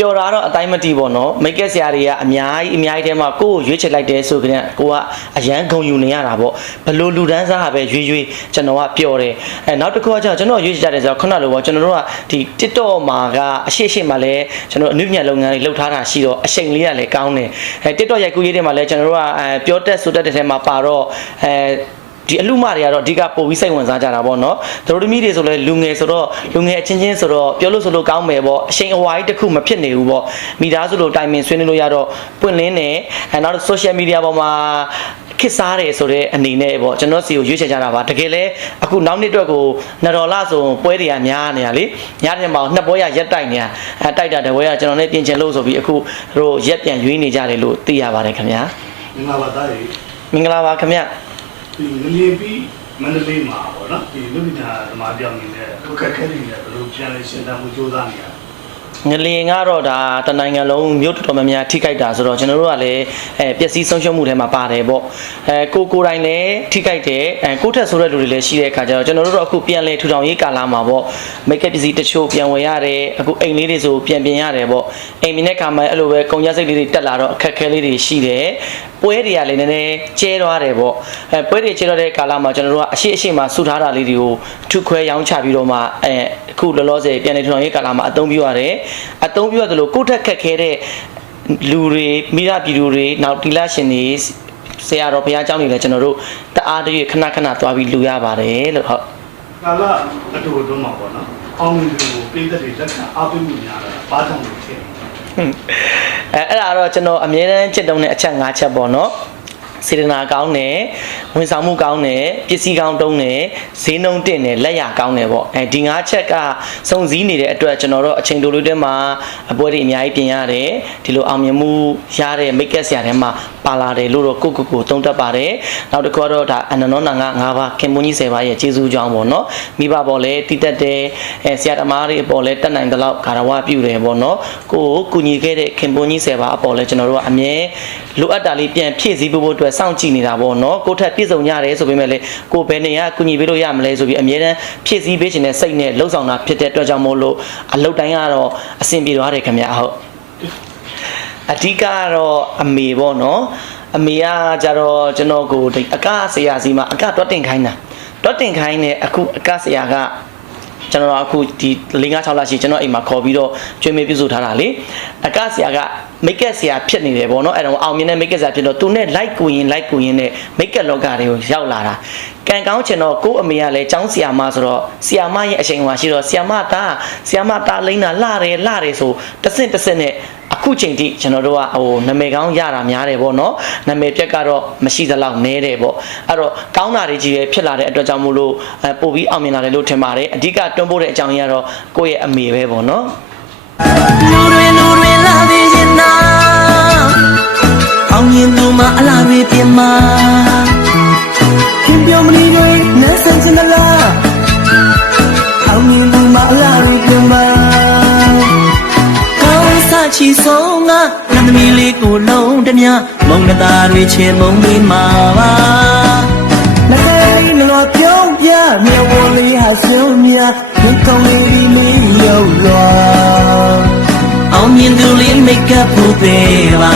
ပျော်တာတော့အတိုင်းမတီးပေါ့နော်မိတ်ကက်ဆရာတွေကအများကြီးအများကြီးတဲမှာကိုယ့်ကိုရွေးချယ်လိုက်တယ်ဆိုကြတဲ့ကိုကအရန်ဂုံယူနေရတာပေါ့ဘလို့လူဒန်းစားဟာပဲရွေးရွေးကျွန်တော်ကပျော်တယ်အဲနောက်တစ်ခုကကျတော့ကျွန်တော်ရွေးချယ်ကြတယ်ဆိုတော့ခုနလိုပေါ့ကျွန်တော်တို့ကဒီ TikTok မှာကအရှိရှိမှာလဲကျွန်တော်အနုပညာလုပ်ငန်းတွေလုပ်ထားတာရှိတော့အချိန်လေးကလည်းကောင်းတယ်အဲ TikTok ရိုက်ကူးရေးတွေမှာလဲကျွန်တော်တို့ကအဲပြောတက်ဆိုတက်တဲ့ထဲမှာပါတော့အဲ ဒီအလူမတွေကတော့အဓိကပို့ပြီးစိတ်ဝင်စားကြတာပေါ့နော်သူတို့သမီးတွေဆိုလဲလူငယ်ဆိုတော့လူငယ်အချင်းချင်းဆိုတော့ပြောလို့ဆိုလို့ကောင်းမယ်ပေါ့အချိန်အဝါကြီးတစ်ခုမဖြစ်နေဘူးပေါ့မိသားစုလိုတိုင်ပင်ဆွေးနွေးလို့ရတော့ပွင့်လင်းနေအဲနောက် social media ပေါ်မှာခစ်စားတယ်ဆိုတဲ့အနေနဲ့ပေါ့ကျွန်တော်စီကိုရွေးချယ်ကြတာပါတကယ်လဲအခုနောက်နှစ်အတွက်ကိုနှစ်ဒေါ်လာဆိုပွဲတွေကများနေတာလေညာတဲ့မှာနှစ်ပွဲရရက်တိုက်နေတာအဲတိုက်တာတပွဲကကျွန်တော်လည်းပြင်ချင်လို့ဆိုပြီးအခုတို့ရက်ပြန်ရွေးနေကြတယ်လို့သိရပါတယ်ခင်ဗျာမင်္ဂလာပါသားရေမင်္ဂလာပါခင်ဗျာ ဒီငလျင်ပြီးမန္တလေးမှာပေါ့နော်ဒီလူပညာဓမ္မပြောင်းနေတဲ့ဒုက္ခခဲတွေနဲ့ဘယ်လိုပြန်လဲရှင်းတမ်းမှုကြိုးစားနေရလဲငလျင်ကတော့ဒါတနိုင်ငံလုံးမြို့တော်တော်များများထိခိုက်တာဆိုတော့ကျွန်တော်တို့ကလည်းအဲပျက်စီးဆုံးရှုံးမှုထဲမှာပါတယ်ပေါ့အဲကိုကိုယ်တိုင်လည်းထိခိုက်တယ်အဲကိုယ့်ထက်ဆိုတဲ့လူတွေလည်းရှိတဲ့အခါကျတော့ကျွန်တော်တို့တော့အခုပြန်လဲထူထောင်ရေးကာလမှာပေါ့မိတ်ကပ်ပစ္စည်းတချို့ပြန်ဝယ်ရတယ်အခုအိမ်လေးတွေဆိုပြန်ပြင်ရတယ်ပေါ့အိမ်မြင်တဲ့ခါမှာအဲ့လိုပဲကုန်ကျစရိတ်လေးတွေတက်လာတော့အခက်အခဲလေးတွေရှိတယ် ပွဲတွေကလည်းနည်းနည်းကျဲသွားတယ်ပေါ့အဲပွဲတွေကျဲသွားတဲ့ကာလမှာကျွန်တော်တို့ကအရှိအရှိမှစုထားတာလေးတွေကိုထုခွဲရောင်းချပြီးတော့မှအဲအခုလောလောဆယ်ပြန်လဲထူထောင်ရေးကာလမှာအသုံးပြုရတယ်အသုံးပြုရတယ်လို့ကိုယ့်ထက်ခက်ခဲတဲ့လူတွေမိရပြည်သူတွေနောက်တီလာရှင်တွေဆရာတော်ဘုရားကျောင်းတွေလည်းကျွန်တော်တို့တအားတည်းခဏခဏသွားပြီးလူရပါတယ်လို့ဟုတ်ကာလအတူတူမှာပေါ့နော်အောင်မြင်သူကိုပြည်သက်တွေလက်ခံအားပေးမှုများတာဘာကြောင့်လဲထင်တယ် အဲအဲ့ဒါတော့ကျွန်တော်အမြဲတမ်းချစ်တုံးတဲ့အချက်၅ချက်ပေါ့နော် စေတနာကောင်းတယ်ဝန်ဆောင်မှုကောင်းတယ်ပစ္စည်းကောင်းတုံးတယ်ဈေးနှုန်းတင့်တယ်လက်ရကောင်းတယ်ပေါ့အဲဒီ၅ချက်ကစုံစည်းနေတဲ့အတွက်ကျွန်တော်တို့အချိန်တိုလေးတည်းမှာအပွဲတွေအများကြီးပြင်ရတယ်ဒီလိုအောင်မြင်မှုရတဲ့မိတ်ကက်ဆရာထဲမှာပါလာတယ်လို့တော့ကိုကိုကိုသုံးတတ်ပါတယ်နောက်တစ်ခုကတော့ဒါအနန္ဒောနာငါ၅ပါးခင်မွန်းကြီး၁၀ပါးရဲ့ကျေးဇူးကြောင်းပေါ့နော်မိဘပေါ်လဲတည်တက်တယ်အဲဆရာသမားတွေအပေါ်လဲတက်နိုင်တဲ့လောက်ဂါရဝပြုတယ်ပေါ့နော်ကိုကိုကူညီခဲ့တဲ့ခင်မွန်းကြီး၁၀ပါးအပေါ်လဲကျွန်တော်တို့ကအမြဲလိုအပ်တာလေးပြန်ဖြည့်ဆည်းဖို့အတွက်စောင့်ကြည့်နေတာပေါ့နော်ကိုထက်ပြည့်စုံကြတယ်ဆိုပေမဲ့လေကိုဘယ်နေရကူညီပေးလို့ရမလဲဆိုပြီးအမြဲတမ်းဖြည့်ဆည်းပေးခြင်းနဲ့စိတ်နဲ့လှုပ်ဆောင်တာဖြစ်တဲ့အတွက်ကြောင့်မို့လို့အလုပ်တိုင်းကတော့အဆင်ပြေသွားတယ်ခင်ဗျာဟုတ်အဓိကကတော့အမေပေါ့နော်အမေကကြတော့ကျွန်တော်ကိုဒီအကဆရာစီမှာအကတွတ်တင်ခိုင်းတာတွတ်တင်ခိုင်းတဲ့အခုအကဆရာက ကျွန်တော်အခုဒီ၄၅6လရှိကျွန်တော်အိမ်မှာခေါ်ပြီးတော့ကျွေးမေးပြုစုထားတာလေအကဆရာကမိတ်ကက်ဆရာဖြစ်နေတယ်ပေါ့နော်အဲ့တော့အောင်မြင်တဲ့မိတ်ကက်ဆရာဖြစ်တော့သူနဲ့ like ကိုရင် like ကိုရင်နဲ့မိတ်ကက်လောကတွေကိုရောက်လာတာကံကောင်းချင်တော့ကို့အမေကလည်းចောင်းဆရာမဆိုတော့ဆရာမရဲ့အချိန်မှာရှိတော့ဆရာမသားဆရာမသားလိမ့်တာလှတယ်လှတယ်ဆိုတဆင့်တဆင့်နဲ့ အခုချိန်ထိကျွန်တော်တို့ကဟိုနာမည်ကောင်းရတာများတယ်ပေါ့နော်နာမည်ပြက်ကတော့မရှိသလောက်နဲတယ်ပေါ့အဲ့တော့ကောင်းတာတွေကြီးပဲဖြစ်လာတဲ့အတွက်ကြောင့်မို့လို့အဲပို့ပြီးအောင်မြင်လာတယ်လို့ထင်ပါတယ်အဓိကတွန်းပို့တဲ့အကြောင်းကြီးကတော့ကိုယ့်ရဲ့အမေပဲပေါ့နော်လူတွေလူတွေလာသေးရင်နာအောင်ရင်သူမအလားတွေပြင်မာခင်ပြောမနေပဲနဲ့ဆန်းချင်သလားအောင်ရင်သူမအလားတွေပြင်မာကောင်း များမုံနသားတွေချင်မုံမိမှာပါမသိနလောပြုံးပြမြေဝလေးဟာဆုံးမြဒီကောင်းလေးလေးရောက်လာအောင်မြင်သူလေးမိတ်ကပ်ဖို့ပေးပါ